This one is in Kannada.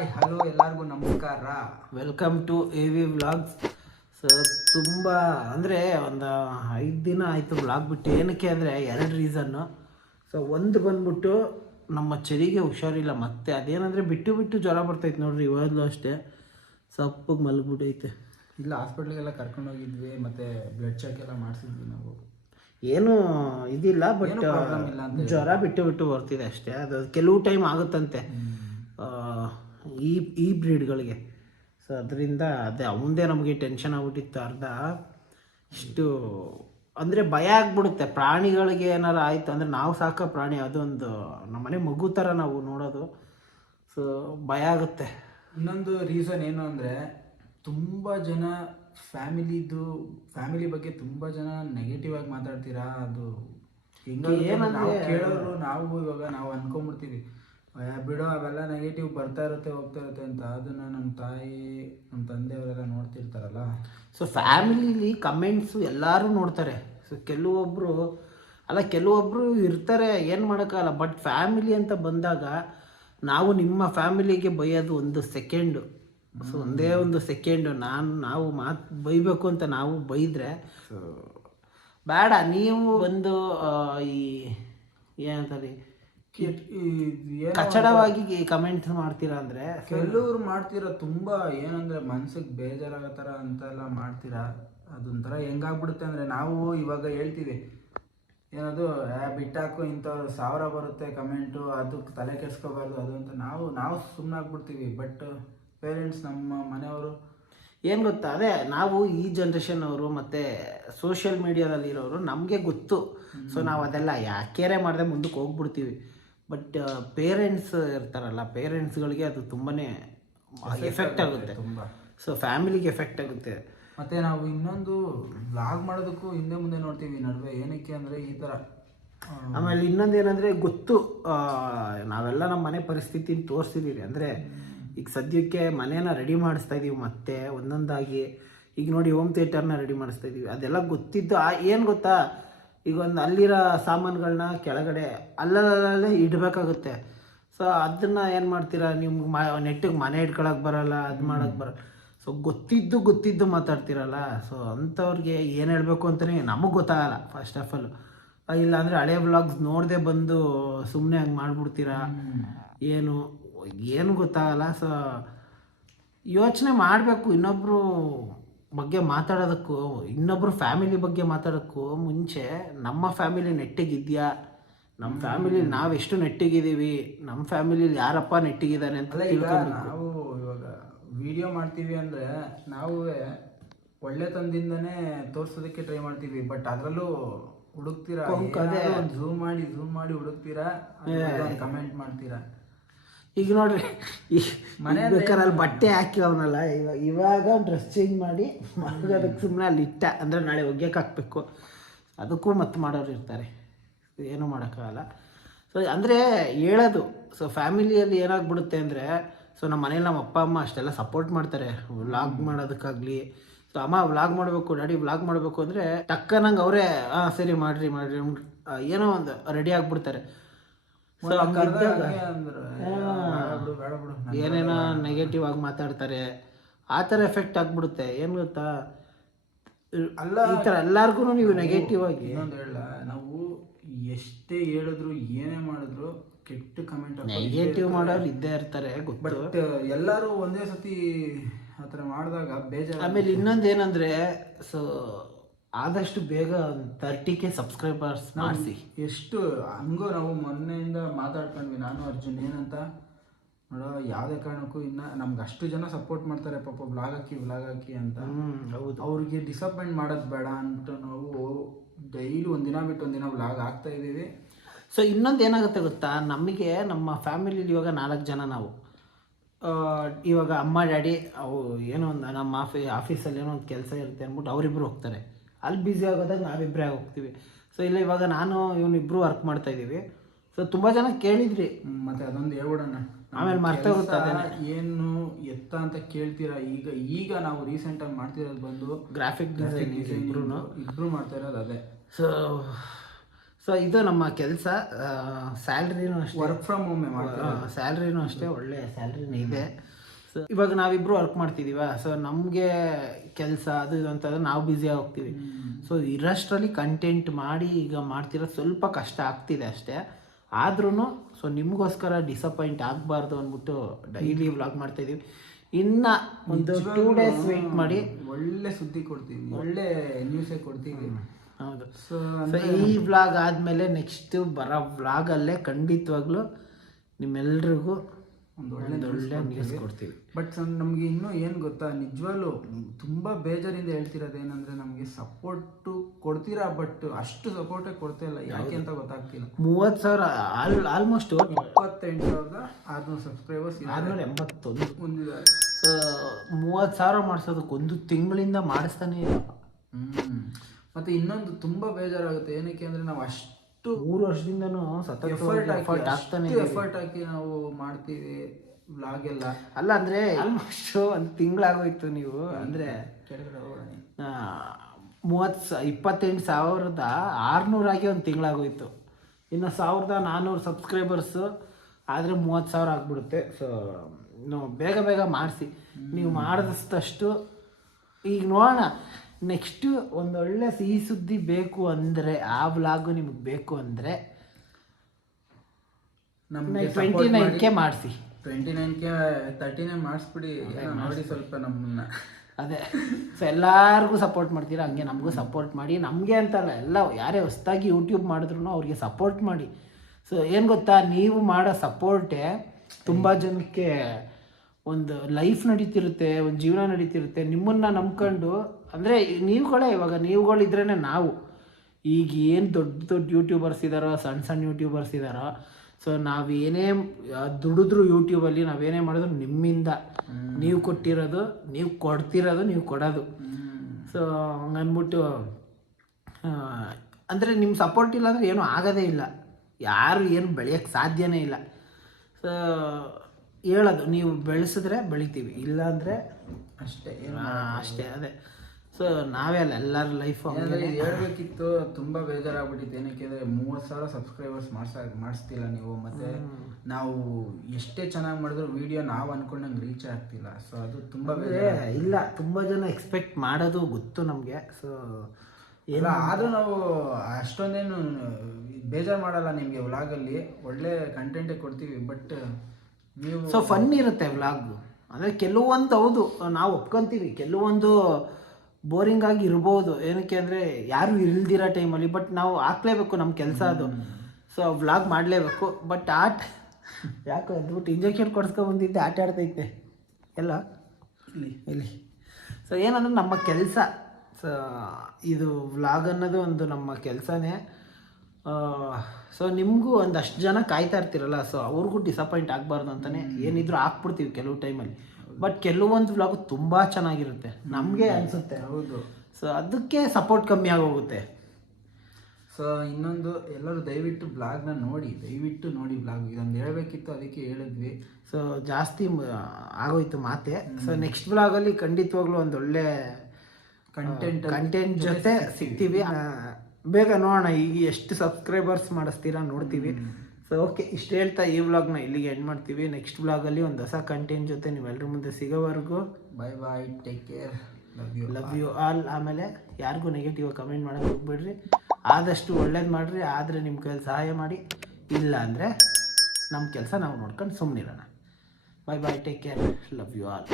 ಹಾಯ್ ಹಲೋ ಎಲ್ಲರಿಗೂ ನಮಸ್ಕಾರ. Welcome to A V vlogs so ತುಂಬ ಅಂದರೆ ಒಂದು ಐದು ದಿನ ಆಯಿತು ವ್ಲಾಗ್ ಬಿಟ್ಟು. ಏನಕ್ಕೆ ಅಂದರೆ ಎರಡು ರೀಸನ್ನು ಸೊ ಒಂದು ಬಂದ್ಬಿಟ್ಟು ನಮ್ಮ ಚರಿಗೆ ಹುಷಾರಿಲ್ಲ ಮತ್ತೆ. ಅದೇನಂದರೆ ಬಿಟ್ಟು ಬಿಟ್ಟು ಜ್ವರ ಬರ್ತೈತೆ ನೋಡ್ರಿ ಇವಾಗಲೂ ಅಷ್ಟೇ. ಸಪ್ಪಗೆ ಮಲಗಿಬಿಟ್ಟೈತೆ ಇಲ್ಲ ಹಾಸ್ಪಿಟ್ಲಿಗೆಲ್ಲ ಕರ್ಕೊಂಡು ಹೋಗಿದ್ವಿ. ಮತ್ತೆ ಬ್ಲಡ್ ಚೆಕ್ ಎಲ್ಲ ಮಾಡಿಸಿದ್ವಿ ನಾವು. ಏನು ಇದಿಲ್ಲ ಬಟ್ ಜ್ವರ ಬಿಟ್ಟು ಬಿಟ್ಟು ಬರ್ತಿದೆ ಅಷ್ಟೇ. ಅದು ಕೆಲವು ಟೈಮ್ ಆಗುತ್ತಂತೆ. ಈ ಈ ಬ್ರೀಡ್ಗಳಿಗೆ ಸೊ ಅದರಿಂದ ಅದೇ ಅವಂದೇ ನಮಗೆ ಟೆನ್ಷನ್ ಆಗ್ಬಿಟ್ಟಿತ್ತು ಅರ್ಧ. ಇಷ್ಟು ಅಂದರೆ ಭಯ ಆಗ್ಬಿಡುತ್ತೆ. ಪ್ರಾಣಿಗಳಿಗೆ ಏನಾರು ಆಯಿತು ಅಂದರೆ ನಾವು ಸಾಕೋ ಪ್ರಾಣಿ ಅದೊಂದು ನಮ್ಮನೆ ಮಗು ಥರ ನಾವು ನೋಡೋದು. ಸೊ ಭಯ ಆಗುತ್ತೆ. ಇನ್ನೊಂದು ರೀಸನ್ ಏನು ಅಂದರೆ ತುಂಬ ಜನ ಫ್ಯಾಮಿಲಿದು ಫ್ಯಾಮಿಲಿ ಬಗ್ಗೆ ತುಂಬ ಜನ ನೆಗೆಟಿವ್ ಆಗಿ ಮಾತಾಡ್ತೀರಾ? ಅದು ಹೆಂಗೆ ಏನಂದ್ರೆ ಕೇಳೋರು ನಾವು ಇವಾಗ ನಾವು ಅನ್ಕೊಂಡ್ಬಿಡ್ತೀವಿ. "ಏ, ಬಿಡೋ ಅವೆಲ್ಲ ನೆಗೆಟಿವ್ ಬರ್ತಾ ಇರುತ್ತೆ ಹೋಗ್ತಾ ಇರುತ್ತೆ ಅಂತ. ಅದನ್ನ ನಮ್ಮ ತಾಯಿ ನಮ್ಮ ತಂದೆಯವರೆಲ್ಲ ನೋಡ್ತಿರ್ತಾರಲ್ಲ? ಸೊ ಫ್ಯಾಮಿಲಿಲಿ ಕಮೆಂಟ್ಸು ಎಲ್ಲರೂ ನೋಡ್ತಾರೆ. ಸೊ ಕೆಲವೊಬ್ಬರು ಅಲ್ಲ ಕೆಲವೊಬ್ಬರು ಇರ್ತಾರೆ ಏನು ಮಾಡೋಕ್ಕಾಗಲ್ಲ. ಬಟ್ ಫ್ಯಾಮಿಲಿ ಅಂತ ಬಂದಾಗ ನಾವು ನಿಮ್ಮ ಫ್ಯಾಮಿಲಿಗೆ ಬೈಯೋದು ಒಂದು ಸೆಕೆಂಡು ಸೊ ಒಂದೇ ಒಂದು ಸೆಕೆಂಡು ನಾನು ನಾವು ಮಾತು ಬೈಬೇಕು ಅಂತ ನಾವು ಬೈದರೆ ಬೇಡ ನೀವು ಒಂದು ಈ ಏನಂತಾರೆ? ಕಿಟ್- ಇದ್ ಏನೋ ಕಚಡವಾಗಿ ಕಮೆಂಟ್ ಮಾಡ್ತೀರಾ ಅಂದ್ರೆ? ಕೆಲವ್ರು ಮಾಡ್ತೀರಾ ತುಂಬಾ ಏನಂದ್ರೆ ಮನ್ಸಿಗೆ ಬೇಜಾರಾಗೋ ಥರ ಅಂತೆಲ್ಲ ಮಾಡ್ತೀರಾ? ಅದೊಂಥರ ಹೆಂಗಾಗ್ಬಿಡುತ್ತೆ ಅಂದ್ರೆ ನಾವು ಇವಾಗ ಹೇಳ್ತೀವಿ. ಏನದು "ಏ, ಬಿಟ್ಟಾಕು ಇಂಥವ್ರು ಸಾವಿರ ಬರುತ್ತೆ ಕಮೆಂಟು ಅದಕ್ಕೆ ತಲೆ ಕೆಡ್ಸ್ಕೋಬಾರ್ದು ಅದು ಅಂತ. ನಾವು ನಾವು ಸುಮ್ಮನೆ ಆಗ್ಬಿಡ್ತೀವಿ ಬಟ್ ಪೇರೆಂಟ್ಸ್ ನಮ್ಮ ಮನೆಯವರು ಏನು ಗೊತ್ತಾ? ಅದೇ ನಾವು ಈ ಜನ್ರೇಷನ್ ಅವರು ಮತ್ತು ಸೋಷಿಯಲ್ ಮೀಡಿಯಾದಲ್ಲಿ ಇರೋರು ನಮಗೆ ಗೊತ್ತು. ಸೊ ನಾವು ಅದೆಲ್ಲ ಯಾಕೆರೆ ಮಾಡದೆ ಮುಂದಕ್ಕೆ ಹೋಗ್ಬಿಡ್ತೀವಿ. ಬಟ್ ಪೇರೆಂಟ್ಸ್ ಇರ್ತಾರಲ್ಲ ಪೇರೆಂಟ್ಸ್ಗಳಿಗೆ ಅದು ತುಂಬಾ ಎಫೆಕ್ಟ್ ಆಗುತ್ತೆ ತುಂಬ. ಸೊ ಫ್ಯಾಮಿಲಿಗೆ ಎಫೆಕ್ಟ್ ಆಗುತ್ತೆ. ಮತ್ತೆ ನಾವು ಇನ್ನೊಂದು ಬ್ಲಾಗ್ ಮಾಡೋದಕ್ಕೂ ಹಿಂದೆ ಮುಂದೆ ನೋಡ್ತೀವಿ ನಡುವೆ ಏನಕ್ಕೆ ಅಂದ್ರೆ ಈ ಥರ ಆಮೇಲೆ ಇನ್ನೊಂದು ಏನಂದರೆ ಗೊತ್ತು ನಾವೆಲ್ಲ ನಮ್ಮ ಮನೆ ಪರಿಸ್ಥಿತಿನ ತೋರಿಸಿದ್ದೀವಿ ಅಂದರೆ ಈಗ ಸದ್ಯಕ್ಕೆ ಮನೆಯನ್ನ ರೆಡಿ ಮಾಡಿಸ್ತಾ ಇದೀವಿ ಮತ್ತೆ ಒಂದೊಂದಾಗಿ. ಈಗ ನೋಡಿ ಹೋಮ್ ಥಿಯೇಟರ್ನ ರೆಡಿ ಮಾಡಿಸ್ತಾ ಇದೀವಿ. ಅದೆಲ್ಲ ಗೊತ್ತಿದ್ದು ಏನು ಗೊತ್ತಾ? ಈಗ ಒಂದು ಅಲ್ಲಿರೋ ಸಾಮಾನುಗಳನ್ನ ಕೆಳಗಡೆ ಅಲ್ಲಲ್ಲೇ ಇಡಬೇಕಾಗುತ್ತೆ. ಸೊ ಅದನ್ನು ಏನು ಮಾಡ್ತೀರಾ? ನಿಮ್ಗೆ ಮ, ನೆಟ್ಟಿಗೆ ಮನೆ ಇಟ್ಕೊಳಕ್ಕೆ ಬರೋಲ್ಲ, ಅದು ಮಾಡೋಕ್ಕೆ ಬರಲ್ಲ. ಸೊ ಗೊತ್ತಿದ್ದು ಗೊತ್ತಿದ್ದು ಮಾತಾಡ್ತಿರಲ್ಲ? ಸೊ ಅಂಥವ್ರಿಗೆ ಏನು ಹೇಳಬೇಕು ಅಂತಲೇ ನಮಗೆ ಗೊತ್ತಾಗಲ್ಲ ಫಸ್ಟ್ ಆಫ್ ಆಲ್ ಇಲ್ಲ ಅಂದರೆ ಹಳೆ ಬ್ಲಾಗ್ಸ್ ನೋಡದೆ ಬಂದು ಸುಮ್ಮನೆ ಹಂಗೆ ಮಾಡಿಬಿಡ್ತೀರಾ? ಏನು? ಏನು ಗೊತ್ತಾಗಲ್ಲ ಸೊ ಯೋಚನೆ ಮಾಡಬೇಕು. ಇನ್ನೊಬ್ಬರು ಬಗ್ಗೆ ಮಾತಾಡೋದಕ್ಕೂ ಇನ್ನೊಬ್ಬರು ಫ್ಯಾಮಿಲಿ ಬಗ್ಗೆ ಮಾತಾಡೋಕ್ಕೂ ಮುಂಚೆ ನಮ್ಮ ಫ್ಯಾಮಿಲಿ ನೆಟ್ಟಿಗಿದೆಯಾ? ನಮ್ಮ ಫ್ಯಾಮಿಲಿ ನಾವು ಎಷ್ಟು ನೆಟ್ಟಿಗಿದ್ದೀವಿ? ನಮ್ಮ ಫ್ಯಾಮಿಲಿಲಿ ಯಾರಪ್ಪ ನೆಟ್ಟಿಗಿದ್ದಾನೆ ಅಂತ ನಾವು ಇವಾಗ ವಿಡಿಯೋ ಮಾಡ್ತೀವಿ ಅಂದರೆ ನಾವು ಒಳ್ಳೆತನದಿಂದನೇ ತೋರಿಸೋದಕ್ಕೆ ಟ್ರೈ ಮಾಡ್ತೀವಿ. ಬಟ್ ಅದರಲ್ಲೂ ಹುಡುಕ್ತೀರಾ? ಝೂಮ್ ಮಾಡಿ ಝೂಮ್ ಮಾಡಿ ಹುಡುಕ್ತೀರಾ? ಕಮೆಂಟ್ ಮಾಡ್ತೀರಾ? ಈಗ ನೋಡ್ರಿ ಬೇಕಾದ್ರೆ ಅಲ್ಲಿ ಬಟ್ಟೆ ಹಾಕಿ ಅವನಲ್ಲ ಇವಾಗ ಇವಾಗ ಡ್ರೆಸ್ ಚೇಂಜ್ ಮಾಡಿ ಅದಕ್ಕೆ ಸುಮ್ಮನೆ ಅಲ್ಲಿ ಇಟ್ಟ ಅಂದರೆ ನಾಳೆ ಒಗ್ಯಕ್ಕೆ ಹಾಕ್ಬೇಕು. ಅದಕ್ಕೂ ಮತ್ತೆ ಮಾಡೋರು ಇರ್ತಾರೆ. ಏನೂ ಮಾಡೋಕ್ಕಾಗಲ್ಲ. ಸೊ ಅಂದರೆ ಹೇಳೋದು ಸೊ ಫ್ಯಾಮಿಲಿಯಲ್ಲಿ ಏನಾಗ್ಬಿಡುತ್ತೆ ಅಂದರೆ ಸೊ ನಮ್ಮ ಮನೇಲಿ ನಮ್ಮ ಅಪ್ಪ ಅಮ್ಮ ಅಷ್ಟೆಲ್ಲ ಸಪೋರ್ಟ್ ಮಾಡ್ತಾರೆ. ವ್ಲಾಗ್ ಮಾಡೋದಕ್ಕಾಗಲಿ. ಸೊ ಅಮ್ಮ ವ್ಲಾಗ್ ಮಾಡಬೇಕು ಡ್ಯಾಡಿ ವ್ಲಾಗ್ ಮಾಡಬೇಕು ಅಂದರೆ ಟಕ್ಕನಂಗೆ ಅವರೇ ಹಾಂ ಸರಿ ಮಾಡಿರಿ ಮಾಡಿರಿ. ಏನೋ ಒಂದು ರೆಡಿ ಆಗಿಬಿಡ್ತಾರೆ. ಬೇಡ ಬಿಡು ಬೇಡ ಬಿಡು ನನ್ ಏನೇನೋ ನೆಗೆಟಿವ್ ಆಗಿ ಮಾತಾಡ್ತಾರೆ. ಆ ಥರ ಎಫೆಕ್ಟ್ ಆಗ್ಬಿಡುತ್ತೆ. ಏನು ಗೊತ್ತಾ? ಅಲ್ಲ ಈ ಥರ ಎಲ್ಲಾರ್ಗು ನೀವು ನೆಗೆಟಿವ್ ಆಗಿ. ಇನ್ನೊಂದು ಹೇಳ ನಾವು ಎಷ್ಟೇ ಹೇಳಿದ್ರು ಏನೇ ಮಾಡಿದ್ರು ಕೆಟ್ಟ ಕಮೆಂಟ್ ನೆಗೆಟಿವ್ ಮಾಡೋರು ಇದ್ದೇ ಇರ್ತಾರೆ ಗೊತ್ತು. ಬಟ್ ಎಲ್ಲರೂ ಒಂದೇ ಸತಿ ಆ ಥರ ಮಾಡಿದಾಗ ಬೇಜಾರು ಆಮೇಲೆ ಇನ್ನೊಂದು ಏನಂದ್ರೆ ಸೊ ಆದಷ್ಟು ಬೇಗ ತರ್ಟಿ ಕೆ ಸಬ್ಸ್ಕ್ರೈಬರ್ಸ್ ಮಾಡಿಸಿ. ಎಷ್ಟು ಹಂಗೋ ನಾವು ಮೊನ್ನೆಯಿಂದ ಮಾತಾಡ್ಕೊಂಡ್ವಿ ನಾನು ಅರ್ಜುನ್ ಏನಂತ? ನೋಡೋ ಯಾವುದೇ ಕಾರಣಕ್ಕೂ ಇನ್ನ ನಮ್ಗೆ ಅಷ್ಟು ಜನ ಸಪೋರ್ಟ್ ಮಾಡ್ತಾರೆ ಪಾಪ ಬ್ಲಾಗ್ ಹಾಕಿ ಬ್ಲಾಗ್ ಹಾಕಿ ಅಂತ. ಹೌದು. ಅವ್ರಿಗೆ ಡಿಸಪಾಯಿಂಟ್ ಮಾಡೋದು ಬೇಡ ಅಂತ ನಾವು ಡೈಲಿ ಒಂದಿನ ಬಿಟ್ಟು ಒಂದಿನ ಬ್ಲಾಗ್ ಹಾಕ್ತಾ ಇದ್ದೀವಿ. ಸೊ ಇನ್ನೊಂದು ಏನಾಗುತ್ತೆ ಗೊತ್ತಾ? ನಮಗೆ ನಮ್ಮ ಫ್ಯಾಮಿಲಿಲಿ ಇವಾಗ ನಾಲ್ಕು ಜನ ನಾವು. ಇವಾಗ ಅಮ್ಮ ಡ್ಯಾಡಿ ಅವು ಏನೋ ಒಂದು ನಮ್ಮ ಆಫೀ ಆಫೀಸಲ್ಲಿ ಏನೋ ಒಂದು ಕೆಲಸ ಇರುತ್ತೆ ಅಂದ್ಬಿಟ್ಟು ಅವರಿಬ್ಬರು ಹೋಗ್ತಾರೆ. ಅಲ್ಲಿ ಬ್ಯುಸಿ ಆಗೋದಾಗ ನಾವಿಬ್ಬರೇ ಹೋಗ್ತೀವಿ. ಸೊ ಇಲ್ಲ ಇವಾಗ ನಾನು ಇವನಿಬ್ಬರು ವರ್ಕ್ ಮಾಡ್ತಾ ಇದ್ದೀವಿ. ಸೊ ತುಂಬ ಜನ ಕೇಳಿದ್ರಿ. ಮತ್ತು ಮತ್ತೆ ಅದೊಂದು ಹೇಳ್ಬಿಡೋಣ. ಆಮೇಲೆ ಮರ್ತೋಗುತ್ತೆ ಕೆಲ್ಸ ಏನು ಎತ್ತ ಅಂತ ಕೇಳ್ತೀರಾ? ಈಗ ಈಗ ನಾವು ರೀಸೆಂಟ್ ಆಗಿ ಮಾಡ್ತಿರೋದು ಬಂದು ಗ್ರಾಫಿಕ್ ಡಿಸೈನ್ ಇಬ್ರು ಇಬ್ರು ಮಾಡ್ತಾ ಇರೋದು ಅದೇ. ಸೊ ಸೊ ಇದು ನಮ್ಮ ಕೆಲಸ. ಸ್ಯಾಲ್ರಿನೂ ಅಷ್ಟೇ. ವರ್ಕ್ ಫ್ರಮ್ ಹೋಮ್ ಮಾಡ್ತೀವಿ ಸ್ಯಾಲ್ರಿನೂ ಅಷ್ಟೇ. ಒಳ್ಳೆ ಸ್ಯಾಲ್ರಿನೂ ಇದೆ. ಸೊ ಇವಾಗ ನಾವಿಬ್ರು ವರ್ಕ್ ಮಾಡ್ತಿದ್ದೀವ ಸೊ ನಮಗೆ ಕೆಲಸ ಅದು ಇದು ಅಂತಂದ್ರೆ ನಾವು ಬ್ಯುಸಿಯಾಗಿ ಹೋಗ್ತೀವಿ. ಸೊ ಇರಷ್ಟರಲ್ಲಿ ಕಂಟೆಂಟ್ ಮಾಡಿ ಈಗ ಮಾಡ್ತಿರೋದು ಸ್ವಲ್ಪ ಕಷ್ಟ ಆಗ್ತಿದೆ ಅಷ್ಟೇ. ಆದ್ರೂ ಸೊ ನಿಮಗೋಸ್ಕರ ಡಿಸಪಾಯಿಂಟ್ ಆಗಬಾರ್ದು ಅಂದ್ಬಿಟ್ಟು ಡೈಲಿ ವ್ಲಾಗ್ ಮಾಡ್ತಾ ಇದೀವಿ. ಇನ್ನ ಒಂದು ಟೂ ಡೇಸ್ ವೆಯ್ಟ್ ಮಾಡಿ. ಒಳ್ಳೆ ಸುದ್ದಿ ಕೊಡ್ತೀವಿ ಒಳ್ಳೆ ನ್ಯೂಸೇ ಕೊಡ್ತೀವಿ. ಹೌದು. ಸೊ ಸೊ ಈ ವ್ಲಾಗ್ ಆದಮೇಲೆ ನೆಕ್ಸ್ಟ್ ಬರೋ ವ್ಲಾಗಲ್ಲೇ ಖಂಡಿತವಾಗ್ಲೂ ನಿಮ್ಮೆಲ್ರಿಗೂ ಒಂದು ಒಳ್ಳೆ ಒಳ್ಳೆ ನ್ಯೂಸ್ ಕೊಡ್ತೀವಿ. ಬಟ್ ನಮ್ಗೆ ಇನ್ನೂ ಏನು ಗೊತ್ತಾ ನಿಜವಾಗ್ಲೂ ತುಂಬಾ ಬೇಜಾರಿಂದ ಹೇಳ್ತಿರೋದು ಏನಂದ್ರೆ ನಮಗೆ ಸಪೋರ್ಟು ಕೊಡ್ತೀರಾ ಬಟ್ ಅಷ್ಟು ಸಪೋರ್ಟೇ ಕೊಡ್ತಾ ಇಲ್ಲ. ಯಾಕೆ ಅಂತ ಗೊತ್ತಾಗ್ತಿಲ್ಲ. ಮೂವತ್ತು ಸಾವಿರ ಆಲ್ ಆಲ್ಮೋಸ್ಟ್ ಇಪ್ಪತ್ತೆಂಟು ಸಾವಿರದ ಆರ್ನೂರು ಸಬ್ಸ್ಕ್ರೈಬರ್ಸ್ ಆರ್ನೂರ ಎಂಬತ್ತೊಂದು. ಹೊಂದಿದ್ದಾರೆ ಸೊ ಮೂವತ್ತು ಸಾವಿರ ಮಾಡಿಸೋದಕ್ಕೆ ಒಂದು ತಿಂಗಳಿಂದ ಮಾಡಿಸ್ತಾನೆ ಇಲ್ಲ. ಹ್ಮ್. ಮತ್ತೆ ಇನ್ನೊಂದು ತುಂಬಾ ಬೇಜಾರಾಗುತ್ತೆ. ಏನಕ್ಕೆ ಅಂದ್ರೆ ನಾವು ಅಷ್ಟು ಮೂರು ವರ್ಷದಿಂದನೂ ಸತತ ಎಫರ್ಟ್ ಎಫರ್ಟ್ ಹಾಕಿ ಆಗ್ತಾನೆ ಎಫರ್ಟ್ ಹಾಕಿ ನಾವು ಮಾಡ್ತೀವಿ ಬ್ಲಾಗ್ ಎಲ್ಲ. ಅಲ್ಲ ಅಂದ್ರೆ ಆಲ್ಮೋಸ್ಟ್ ಒಂದು ತಿಂಗಳಾಗೋಯ್ತು ನೀವು. ಅಂದ್ರೆ. ಮೂವತ್ತು ಇಪ್ಪತ್ತೆಂಟು ಸಾವಿರದ ಆರ್ನೂರಾಗಿ ಒಂದು ತಿಂಗಳಾಗೋಯ್ತು. ಇನ್ನು ಸಾವಿರದ ನಾನ್ನೂರು ಸಬ್ಸ್ಕ್ರೈಬರ್ಸು ಆದರೆ ಮೂವತ್ತು ಸಾವಿರ ಆಗ್ಬಿಡುತ್ತೆ. ಸೊ ನೀವು ಬೇಗ ಬೇಗ ಮಾಡಿಸಿ. ನೀವು ಮಾಡಿದಷ್ಟು ಈಗ ನೋಡೋಣ. ನೆಕ್ಸ್ಟು ಒಂದೊಳ್ಳೆ ಸಿಹಿ ಸುದ್ದಿ ಬೇಕು ಅಂದರೆ ಆ ವ್ಲಾಗು ನಿಮಗೆ ಬೇಕು ಅಂದರೆ ನಮಗೆ ಟ್ವೆಂಟಿ ನೈನ್ಗೆ ಮಾಡಿಸಿ. ಟ್ವೆಂಟಿ ನೈನ್ಗೆ ತರ್ಟಿನೇ ಮಾಡಿಸ್ಬಿಡಿ. ನೋಡಿ ಸ್ವಲ್ಪ ನಮ್ಮನ್ನ. ಅದೇ. ಸೊ ಎಲ್ಲರಿಗೂ ಸಪೋರ್ಟ್ ಮಾಡ್ತೀರಾ? ಹಂಗೆ ನಮಗೂ ಸಪೋರ್ಟ್ ಮಾಡಿ. ನಮಗೆ ಅಂತಲ್ಲ ಎಲ್ಲ ಯಾರೇ ಹೊಸ್ದಾಗಿ ಯೂಟ್ಯೂಬ್ ಮಾಡಿದ್ರು ಅವ್ರಿಗೆ ಸಪೋರ್ಟ್ ಮಾಡಿ. ಸೊ ಏನು ಗೊತ್ತಾ? ನೀವು ಮಾಡೋ ಸಪೋರ್ಟೇ ತುಂಬ ಜನಕ್ಕೆ ಒಂದು ಲೈಫ್ ನಡೀತಿರುತ್ತೆ ಒಂದು ಜೀವನ ನಡೀತಿರುತ್ತೆ. ನಿಮ್ಮನ್ನು ನಂಬ್ಕೊಂಡು ಅಂದರೆ ನೀವುಗಳೇ ಇವಾಗ ನೀವುಗಳಿದ್ರೇ ನಾವು. ಈಗ ಏನು ದೊಡ್ಡ ದೊಡ್ಡ ಯೂಟ್ಯೂಬರ್ಸ್ ಇದ್ದಾರೋ ಸಣ್ಣ ಸಣ್ಣ ಯೂಟ್ಯೂಬರ್ಸ್ ಇದ್ದಾರೋ ಸೊ ನಾವೇನೇ ಏನೇ ದುಡಿದ್ರು ಯೂಟ್ಯೂಬಲ್ಲಿ ನಾವೇನೇ ಮಾಡಿದ್ರು ನಿಮ್ಮಿಂದ. ನೀವು ಕೊಟ್ಟಿರೋದು ನೀವು ಕೊಡ್ತಿರೋದು ನೀವು ಕೊಡೋದು. ಸೊ ಹಂಗನ್ಬಿಟ್ಟು ಅಂದರೆ ನಿಮ್ಮ ಸಪೋರ್ಟ್ ಇಲ್ಲ ಅಂದರೆ ಏನೂ ಆಗೋದೇ ಇಲ್ಲ. ಯಾರು ಏನು ಬೆಳೆಯೋಕ್ಕೆ ಸಾಧ್ಯನೇ ಇಲ್ಲ. ಸೊ ಹೇಳೋದು ನೀವು ಬೆಳೆಸಿದ್ರೆ ಬೆಳಿತೀವಿ ಇಲ್ಲಾಂದರೆ ಅಷ್ಟೇ ಏನು ಅಷ್ಟೇ ಅದೇ. ಸೊ ನಾವೇ ಅಲ್ಲ ಎಲ್ಲರ ಲೈಫ್ ಹೇಳ್ಬೇಕಿತ್ತು ತುಂಬಾ ಬೇಜಾರಾಗ್ಬಿಟ್ಟಿತ್ತು. ಏನಕ್ಕೆ ಅಂದ್ರೆ ಮೂವತ್ತು ಸಾವಿರ ಸಬ್ಸ್ಕ್ರೈಬರ್ಸ್ ಮಾಡ್ಸ ಮಾಡಿಸ್ತಿಲ್ಲ ನೀವು. ಮತ್ತೆ ನಾವು ಎಷ್ಟೇ ಚೆನ್ನಾಗಿ ಮಾಡಿದ್ರು ವಿಡಿಯೋ ನಾವು ಅನ್ಕೊಂಡಂಗೆ ರೀಚ್ ಆಗ್ತಿಲ್ಲ. ಸೊ ಅದು ತುಂಬಾ ಬೇಜಾರ ಇಲ್ಲ ತುಂಬ ಜನ ಎಕ್ಸ್ಪೆಕ್ಟ್ ಮಾಡೋದು ಗೊತ್ತು ನಮಗೆ. ಸೊ ಇಲ್ಲ ಆದರೂ ನಾವು ಅಷ್ಟೊಂದೇನು ಬೇಜಾರು ಮಾಡಲ್ಲ ನಿಮಗೆ ವ್ಲಾಗಲ್ಲಿ ಒಳ್ಳೆ ಕಂಟೆಂಟೇ ಕೊಡ್ತೀವಿ ಬಟ್ ಸೊ ಫನ್ ಇರುತ್ತೆ ವ್ಲಾಗ್ ಅಂದರೆ ಕೆಲವೊಂದು ಹೌದು. ನಾವು ಒಪ್ಕೊಂತೀವಿ. ಕೆಲವೊಂದು ಬೋರಿಂಗ್ ಆಗಿ ಇರ್ಬೋದು. ಏನಕ್ಕೆ ಅಂದರೆ ಯಾರು ಇಲ್ದಿರೋ ಟೈಮಲ್ಲಿ ಬಟ್ ನಾವು ಹಾಕ್ಲೇಬೇಕು ನಮ್ಮ ಕೆಲಸ ಅದು. ಸೊ ವ್ಲಾಗ್ ಮಾಡಲೇಬೇಕು. ಬಟ್ ಆಟ ಯಾಕೆ ಅದ್ಬಿಟ್ಟು ಇಂಜೆಕ್ಷನ್ ಕೊಡ್ಸ್ಕೊ ಬಂದಿದ್ದೆ. ಆಟ ಆಡ್ತೈತೆ. ಎಲ್ಲ? ಇಲ್ಲಿ. ಇಲ್ಲಿ. ಸೊ ಏನಂದ್ರೆ ನಮ್ಮ ಕೆಲಸ. ಸೊ ಇದು ವ್ಲಾಗ್ ಅನ್ನೋದು ಒಂದು ನಮ್ಮ ಕೆಲಸನೇ. ಸೊ ನಿಮಗೂ ಒಂದಷ್ಟು ಜನ ಕಾಯ್ತಾ ಇರ್ತೀರಲ್ಲ ಸೊ ಅವ್ರಿಗೂ ಡಿಸಪಾಯಿಂಟ್ ಆಗಬಾರ್ದು ಅಂತಲೇ ಏನಿದ್ರು ಹಾಕ್ಬಿಡ್ತೀವಿ ಕೆಲವು ಟೈಮಲ್ಲಿ ಬಟ್ ಕೆಲವೊಂದು ವ್ಲಾಗು ತುಂಬ ಚೆನ್ನಾಗಿರುತ್ತೆ. ನಮಗೆ ಅನಿಸುತ್ತೆ. ಹೌದು. ಸೊ ಅದಕ್ಕೆ ಸಪೋರ್ಟ್ ಕಮ್ಮಿ ಆಗೋಗುತ್ತೆ. ಸೊ ಇನ್ನೊಂದು ಎಲ್ಲರೂ ದಯವಿಟ್ಟು ಬ್ಲಾಗ್ನ ನೋಡಿ ದಯವಿಟ್ಟು ನೋಡಿ ಬ್ಲಾಗ್ ಇದೊಂದು ಹೇಳಬೇಕಿತ್ತು ಅದಕ್ಕೆ ಹೇಳಿದ್ವಿ. ಸೊ ಜಾಸ್ತಿ ಆಗೋಯ್ತು ಮಾತೆ. ಸೊ ನೆಕ್ಸ್ಟ್ ಬ್ಲಾಗಲ್ಲಿ ಖಂಡಿತವಾಗ್ಲೂ ಒಂದು ಒಳ್ಳೆ ಕಂಟೆಂಟ್ ಕಂಟೆಂಟ್ ಜೊತೆ ಸಿಗ್ತೀವಿ. ಬೇಗ ನೋಡೋಣ ಈಗ ಎಷ್ಟು ಸಬ್ಸ್ಕ್ರೈಬರ್ಸ್ ಮಾಡಿಸ್ತೀರಾ ನೋಡ್ತೀವಿ. ಸೊ ಓಕೆ ಇಷ್ಟು ಹೇಳ್ತಾ ಈ ವ್ಲಾಗ್ನ ಇಲ್ಲಿಗೆ ಎಂಡ್ ಮಾಡ್ತೀವಿ. ನೆಕ್ಸ್ಟ್ ವ್ಲಾಗಲ್ಲಿ ಒಂದು ಹೊಸ ಕಂಟೆಂಟ್ ಜೊತೆ ನೀವೆಲ್ಲರ ಮುಂದೆ ಸಿಗೋವರೆಗೂ. Bye bye take care love you love you all ಆಮೇಲೆ ಯಾರಿಗೂ ನೆಗೆಟಿವ್ ಕಮೆಂಟ್ ಮಾಡೋಕೆ ಹೋಗ್ಬಿಡ್ರಿ. ಆದಷ್ಟು ಒಳ್ಳೇದು ಮಾಡಿರಿ. ಆದರೆ ನಿಮ್ಮ ಕೈಲಿ ಸಹಾಯ ಮಾಡಿ. ಇಲ್ಲ ಅಂದರೆ ನಮ್ಮ ಕೆಲಸ ನಾವು ನೋಡ್ಕೊಂಡು ಸುಮ್ಮನಿರೋಣ bye bye take care love you all